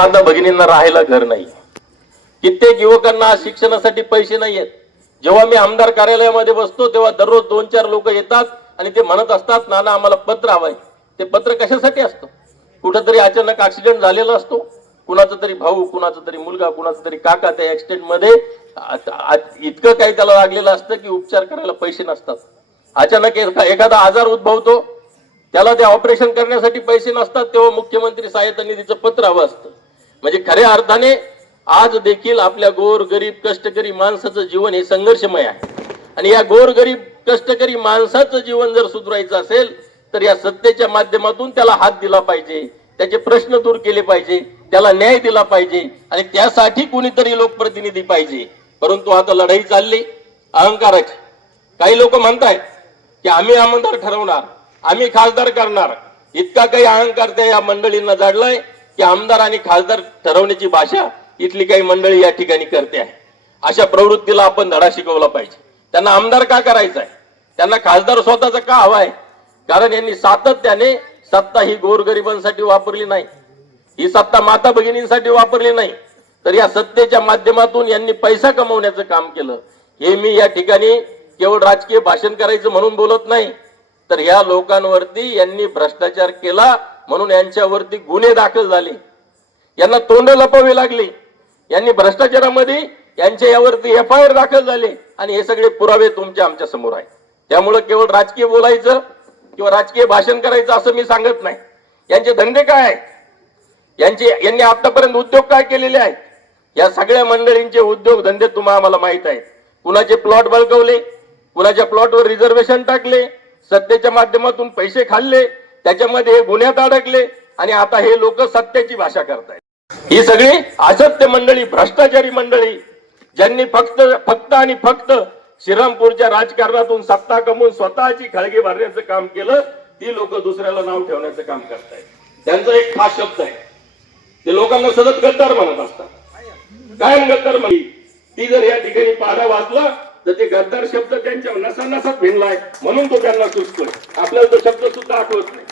माता भगिनींना राहायला घर नाही. कित्येक युवकांना शिक्षणासाठी पैसे नाही आहेत जेव्हा मी आमदार कार्यालयामध्ये बसतो तेव्हा दररोज दोन चार लोक येतात आणि ते म्हणत असतात नाना आम्हाला पत्र हवंय. ते पत्र कशासाठी असतं? कुठंतरी अचानक ऍक्सिडेंट झालेला असतो. कुणाचा तरी भाऊ कुणाचा तरी मुलगा कुणाचा तरी काका त्या ऍक्सिडेंटमध्ये इतकं काही त्याला लागलेलं असतं की उपचार करायला पैसे नसतात. अचानक एखादा आजार उद्भवतो. त्याला ते ऑपरेशन करण्यासाठी पैसे नसतात तेव्हा मुख्यमंत्री सहायता निधीचं पत्र हवं असतं. म्हणजे खऱ्या अर्थाने आज देखील आपल्या गोर गरीब कष्टकरी माणसाचं जीवन हे संघर्षमय आहे. आणि या गोर गरीब कष्टकरी माणसाचं जीवन जर सुधारायचं असेल तर या सत्तेच्या माध्यमातून त्याला हात दिला पाहिजे त्याचे प्रश्न दूर केले पाहिजे त्याला न्याय दिला पाहिजे आणि त्यासाठी कुणीतरी लोकप्रतिनिधी पाहिजे. परंतु आता लढाई चालली अहंकाराची. काही लोक म्हणतायत की आम्ही आमदार ठरवणार आम्ही खासदार करणार. इतका काही अहंकार त्या या मंडळींना जाडलाय. की आमदार आणि खासदार ठरवण्याची भाषा इथली काही मंडळी या ठिकाणी करते आहे. अशा प्रवृत्तीला आपण धडा शिकवला पाहिजे. त्यांना आमदार का करायचा आहे त्यांना खासदार स्वतःचा का हवा आहे? कारण यांनी सातत्याने सत्ता ही गोरगरिबांसाठी वापरली नाही. ही सत्ता माता भगिनींसाठी वापरली नाही. तर या सत्तेच्या माध्यमातून यांनी पैसा कमवण्याचं काम केलं. हे मी या ठिकाणी केवळ राजकीय भाषण करायचं म्हणून बोलत नाही. तर या लोकांवरती यांनी भ्रष्टाचार केला म्हणून यांच्यावरती गुन्हे दाखल झाले. यांना तोंड लपावे लागले. यांनी भ्रष्टाचारामध्ये यांच्या यावरती एफ आय आर दाखल झाले. आणि हे सगळे पुरावे तुमच्या आमच्यासमोर आहे त्यामुळं केवळ राजकीय बोलायचं किंवा राजकीय भाषण करायचं असं मी सांगत नाही. यांचे धंदे काय आहेत? यांचे यांनी आतापर्यंत उद्योग काय केलेले आहेत? या सगळ्या मंडळींचे उद्योग धंदे तुम्हाला आम्हाला माहीत आहेत. कुणाचे प्लॉट बळकवले? कुणाच्या प्लॉटवर रिझर्वेशन टाकले? सत्तेच्या माध्यमातून पैसे खाल्ले? त्याच्यामध्ये हे गुन्ह्यात अडकले आणि आता हे लोक सत्याची भाषा करतायत. ही सगळी असत्य मंडळी भ्रष्टाचारी मंडळी ज्यांनी फक्त फक्त आणि फक्त श्रीरामपूरच्या राजकारणातून सत्ता कमवून स्वतःची खळगी भरण्याचं काम केलं ती लोक दुसऱ्याला नाव ठेवण्याचं काम करतायत. त्यांचा एक खास शब्द आहे. ते लोकांना सतत गद्दार म्हणत असतात. कायम गद्दार म्हणली ती जर या ठिकाणी पारा वाचला तर ते गद्दार शब्द त्यांच्या नसा नसात भिनलाय म्हणून तो त्यांना सुचतोय. आपल्याला तो शब्द सुद्धा आठवत नाही.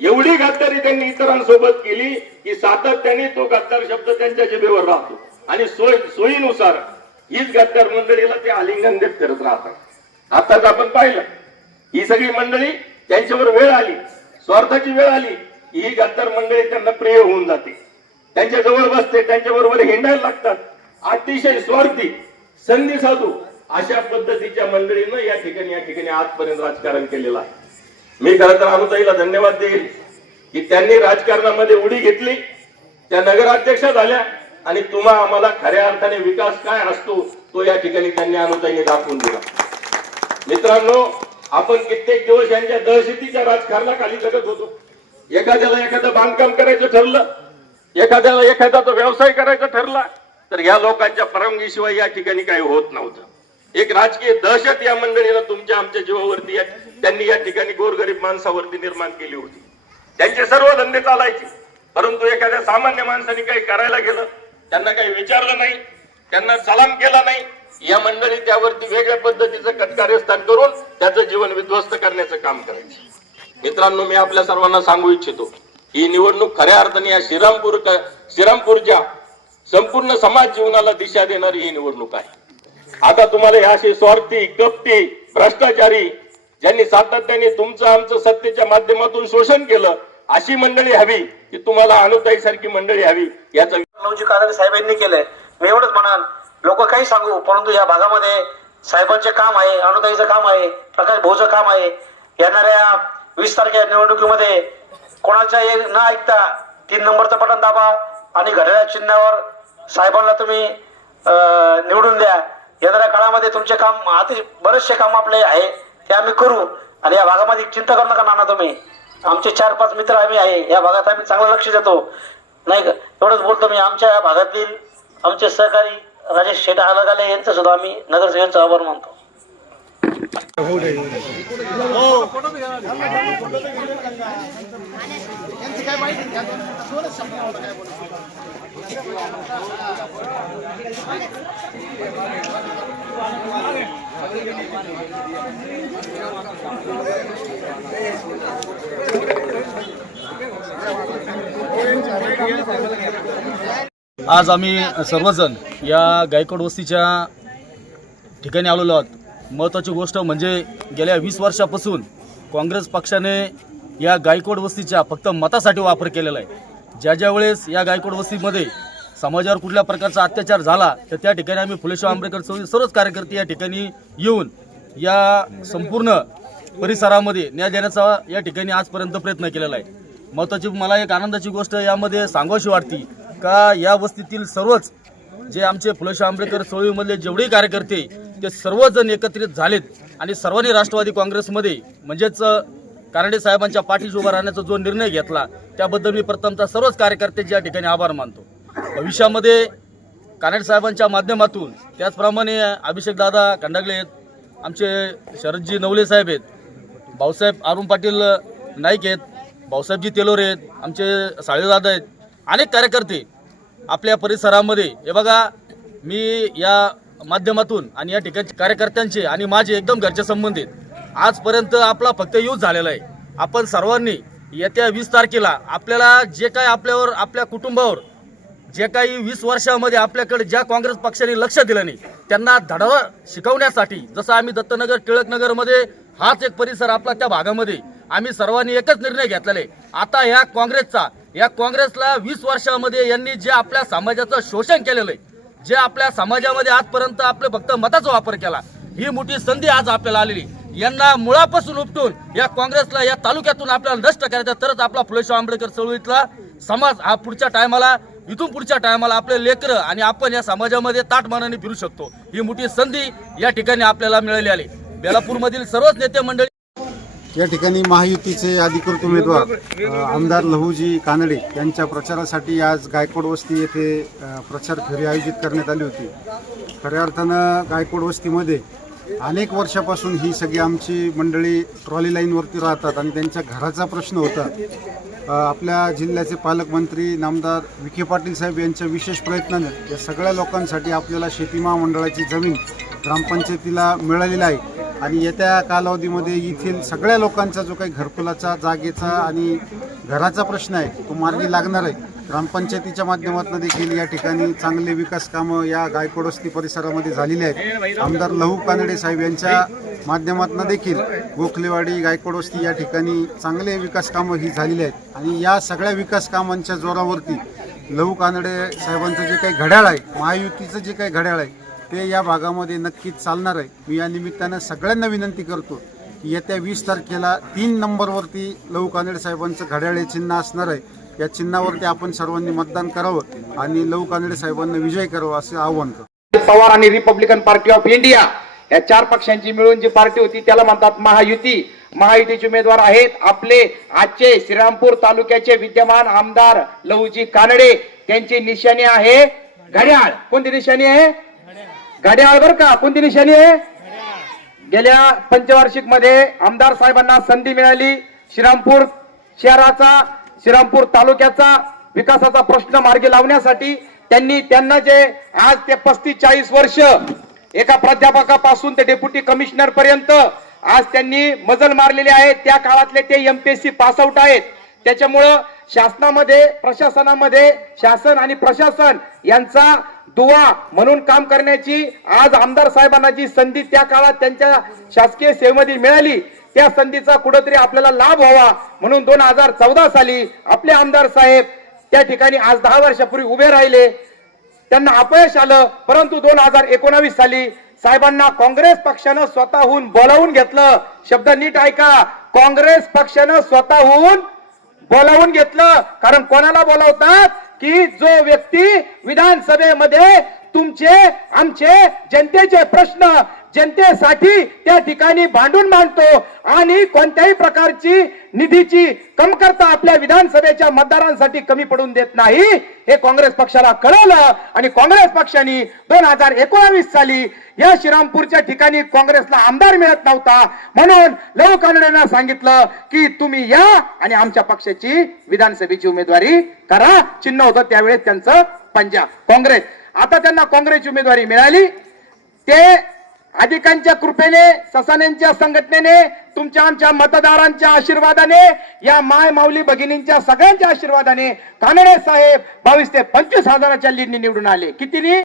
एवढी गद्दारी त्यांनी इतरांसोबत केली की सातत्याने तो गद्दार शब्द त्यांच्या जिभेवर राहतो. आणि सोय सोयीनुसार हीच गद्दार मंडळीला ते आलिंगन देत करत राहतात. आताच आपण पाहिलं ही सगळी मंडळी त्यांच्यावर वेळ आली स्वार्थाची वेळ आली ही गद्दार मंडळी त्यांना प्रिय होऊन जाते. त्यांच्या जवळ बसते त्यांच्या बरोबर हिंडायला लागतात. अतिशय स्वार्थी संधी साधू अशा पद्धतीच्या मंडळीनं या ठिकाणी या ठिकाणी आजपर्यंत राजकारण केलेलं आहे. मी खरं तर अनुताईला धन्यवाद देईल की त्यांनी राजकारणामध्ये उडी घेतली त्या नगराध्यक्षा झाल्या आणि तुम्हा आम्हाला खऱ्या अर्थाने विकास काय असतो तो या ठिकाणी त्यांनी अनुताईने दाखवून दिला. मित्रांनो आपण कित्येक दिवस यांच्या दहशतीच्या राजकारणाखाली जगत होतो. एखाद्याला एखादं बांधकाम करायचं ठरलं एखाद्याला एखादा तो व्यवसाय करायचा ठरला तर या लोकांच्या परवानगीशिवाय या ठिकाणी काही होत नव्हतं. एक राजकीय दहशत या मंडळीला तुमच्या आमच्या जीवावरती त्यांनी या ठिकाणी गोरगरीब माणसावरती निर्माण केली होती. त्यांचे सर्व धंदे चालायचे. परंतु एखाद्या सामान्य माणसाने काही करायला गेलं त्यांना काही विचारलं नाही त्यांना सलाम केला नाही या मंडळी त्यावरती वेगळ्या पद्धतीचं कटकार्यस्थान करून त्याचं जीवन विध्वस्त करण्याचं काम करायचे. मित्रांनो मी आपल्या सर्वांना सांगू इच्छितो ही निवडणूक खऱ्या अर्थाने या श्रीरामपूर श्रीरामपूरच्या संपूर्ण समाज जीवनाला दिशा देणारी ही निवडणूक आहे. आता तुम्हाला ह्या असे स्वार्थी कपटी भ्रष्टाचारी ज्यांनी सातत्याने तुमचं आमचं सत्तेच्या माध्यमातून शोषण केलं अशी मंडळी हवी की तुम्हाला अनुताई सारखी मंडळी हवी याचा कानडे साहेबांनी केलंय. मी एवढंच म्हणाल लोक काही सांगू परंतु या भागामध्ये साहेबांचे काम आहे अनुताईचं काम आहे प्रकाश भाऊचं काम आहे. येणाऱ्या वीस तारखे निवडणुकीमध्ये कोणाच्या एक न ऐकता तीन नंबरचं बटन दाबा आणि घड्याळ्या चिन्हावर साहेबांना तुम्ही अं, निवडून द्या. येणाऱ्या काळामध्ये तुमचे काम अतिशय बरेचसे काम आपले आहे ते आम्ही करू. आणि या भागामध्ये चिंता करू नका नाना तुम्ही. आमचे चार पाच मित्र आम्ही आहे. या भागात आम्ही चांगलं लक्ष देतो. नाही का? एवढंच बोलतो मी. आमच्या या भागातील आमचे सहकारी राजेश शेटा हलगाले यांचं सुद्धा आम्ही नगरसेवकांचा आभार मानतो. हो. आज आम्ही सर्वजण या गायकवाड वस्तीच्या ठिकाणी आलेलो आहोत. महत्त्वाची गोष्ट म्हणजे गेल्या वीस वर्षापासून काँग्रेस पक्षाने या गायकवाड वस्तीच्या फक्त मतासाठी वापर केलेला आहे. ज्या ज्या वेळेस या गायकवाड वस्तीमध्ये समाजावर कुठल्या प्रकारचा अत्याचार झाला तर त्या ठिकाणी आम्ही फुलेशाह आंबेडकर चळवळी सर्वच कार्यकर्ते या ठिकाणी येऊन या संपूर्ण परिसरामध्ये न्याय देण्याचा या ठिकाणी आजपर्यंत प्रयत्न केलेला आहे. महत्त्वाची मला एक आनंदाची गोष्ट यामध्ये सांगावीशी वाटते का या वस्तीतील सर्वच जे आमचे फुलेश्वर आंबेडकर चळवळीमधले जेवढे कार्यकर्ते ते सर्वजण एकत्रित झालेत आणि सर्वांनी राष्ट्रवादी काँग्रेसमध्ये म्हणजेच कारंडे साहेबांच्या पाठीशी उभा राहण्याचा जो निर्णय घेतला त्याबद्दल मी प्रथमतः सर्वच कार्यकर्त्यांचे या ठिकाणी आभार मानतो. भविष्यामध्ये कानडे साहेबांच्या माध्यमातून त्याचप्रमाणे अभिषेकदादा खंडागले आहेत आमचे शरदजी नवले साहेब आहेत भाऊसाहेब अरुण पाटील नाईक आहेत भाऊसाहेबजी तेलोरे आहेत आमचे साळेदादा आहेत अनेक कार्यकर्ते आपल्या परिसरामध्ये. हे बघा मी या माध्यमातून आणि या ठिकाणच्या कार्यकर्त्यांचे आणि माझे एकदम घरचे संबंधित आजपर्यंत आपला फक्त यूज झालेला आहे. आपण सर्वांनी येत्या वीस तारखेला आपल्याला जे काय आपल्यावर आपल्या कुटुंबावर जे काही वीस वर्षामध्ये आपल्याकडे ज्या काँग्रेस पक्षाने लक्ष दिलं नाही त्यांना धडा शिकवण्यासाठी जसं आम्ही दत्तनगर टिळकनगरमध्ये हाच एक परिसर आपला त्या भागामध्ये आम्ही सर्वांनी एकच निर्णय घेतलेला आहे. आता ह्या काँग्रेसचा या काँग्रेसला वीस वर्षामध्ये यांनी जे आपल्या समाजाचं शोषण केलेलं आहे जे आपल्या समाजामध्ये आजपर्यंत आपले फक्त मताचा वापर केला ही मोठी संधी आज आपल्याला आलेली यांना मुळापासून उपटून या काँग्रेसला या तालुक्यातून आपल्याला नष्ट करायचं तरच आपला फुलेशाह आंबेडकर चळवळीतला समाज हा पुढच्या टायमाला इथून पुढच्या टायमाला आपले लेकरं आणि आपण या समाजामध्ये ताटमानाने फिरू शकतो. ही मोठी संधी या ठिकाणी आपल्याला मिळाली आली. बेलापूरमधील सर्वच नेते मंडळी या ठिकाणी महायुतीचे अधिकृत उमेदवार आमदार लहूजी कानडे यांच्या प्रचारासाठी आज गायकवाड वस्ती येथे प्रचार फेरी आयोजित करण्यात आली होती. खऱ्या अर्थानं गायकवाड वस्तीमध्ये अनेक वर्षापासून ही सगळी आमची मंडळी ट्रॉली लाईनवरती राहतात आणि त्यांच्या घराचा प्रश्न होता. आपल्या जिल्ह्याचे पालकमंत्री नामदार विखे पाटील साहेब यांच्या विशेष प्रयत्नाने या सगळ्या लोकांसाठी आपल्याला शेती महामंडळाची जमीन ग्रामपंचायतीला मिळालेली आहे. आणि येत्या कालावधीमध्ये येथील सगळ्या लोकांचा जो काही घरकुलाचा जागेचा आणि घराचा प्रश्न आहे तो मार्गी लागणार आहे. ग्रामपंचायतीच्या माध्यमातून देखील या ठिकाणी चांगले विकास कामं या गायकोडोस्ती परिसरामध्ये झालेली आहेत. आमदार लहू कानडे साहेब यांच्या माध्यमातून देखील गोखलेवाडी गायकोडोस्ती या ठिकाणी चांगले विकास कामं ही झालेली आहेत. आणि या सगळ्या विकास कामांच्या जोरावरती लहू कानडे साहेबांचं जे काही घड्याळ आहे महायुतीचं जे काही घड्याळ आहे ते या भागामध्ये नक्कीच चालणार आहे. मी या निमित्तानं सगळ्यांना विनंती करतो येत्या वीस तारखेला तीन नंबरवरती लहू कानडे साहेबांचं घड्याळ चिन्ह असणार आहे. या चिन्हावरती आपण सर्वांनी मतदान करावं आणि लहू कानडे साहेबांना विजय करावं असं आव्हान करतो. पवार आणि रिपब्लिकन पार्टी ऑफ इंडिया या चार पक्षांची मिळून जी पार्टी होती त्याला म्हणतात महायुती. महायुतीचे उमेदवार आहेत आपले आजचे श्रीरामपूर तालुक्याचे विद्यमान आमदार लहूजी कानडे. त्यांची निशाणी आहे घड्याळ. कोणती निशाणी आहे? घड्याळ बर का? कोणती निशाणी आहे? गेल्या पंचवार्षिकमध्ये आमदार साहेबांना संधी मिळाली. श्रीरामपूर शहराचा श्रीरामपूर तालुक्याचा विकासाचा प्रश्न मार्गी लावण्यासाठी त्यांनी त्यांना जे आज ते पस्तीस चाळीस वर्ष एका प्राध्यापकापासून ते डेप्युटी कमिशनर पर्यंत आज त्यांनी मजल मारलेले आहेत. त्या काळातले ते एमपीएससी पास आउट आहेत. त्याच्यामुळं शासनामध्ये प्रशासनामध्ये शासन आणि प्रशासन यांचा दुवा म्हणून काम करण्याची आज आमदार साहेबांना जी संधी त्या काळात त्यांच्या शासकीय सेवेमध्ये मिळाली त्या संधीचा कुठंतरी आपल्याला लाभ व्हावा म्हणून दोन हजार चौदा साली आपले आमदार साहेब त्या ठिकाणी आज दहा वर्षापूर्वी उभे राहिले. त्यांना अपयश आलं परंतु दोन हजार एकोणावीस साली साहेबांना काँग्रेस पक्षानं स्वतःहून बोलावून घेतलं. शब्द नीट ऐका काँग्रेस पक्षानं स्वतःहून बोलावून घेतलं. कारण कोणाला बोलावतात? की जो व्यक्ती विधानसभेमध्ये तुमचे आमचे जनतेचे प्रश्न जनतेसाठी त्या ठिकाणी भांडून मांडतो आणि कोणत्याही प्रकारची निधीची कमतरता आपल्या विधानसभेच्या मतदारांसाठी कमी पडून देत नाही हे काँग्रेस पक्षाला कळवलं आणि काँग्रेस पक्षाने दोन हजार एकोणावीस साली या श्रीरामपूरच्या ठिकाणी काँग्रेसला आमदार मिळत नव्हता. म्हणून लव कानडेंना सांगितलं की तुम्ही या आणि आमच्या पक्षाची विधानसभेची उमेदवारी करा. चिन्ह होतं त्यावेळेस त्यांचं पंजाब काँग्रेस. आता त्यांना काँग्रेसची उमेदवारी मिळाली. ते अधिकांच्या कृपेने ससाण्यांच्या संघटनेने तुमच्या आमच्या मतदारांच्या आशीर्वादाने या माय माऊली भगिनींच्या सगळ्यांच्या आशीर्वादाने कानडे साहेब बावीस ते पंचवीस हजाराच्या लीडनी निवडून आले. कितीनी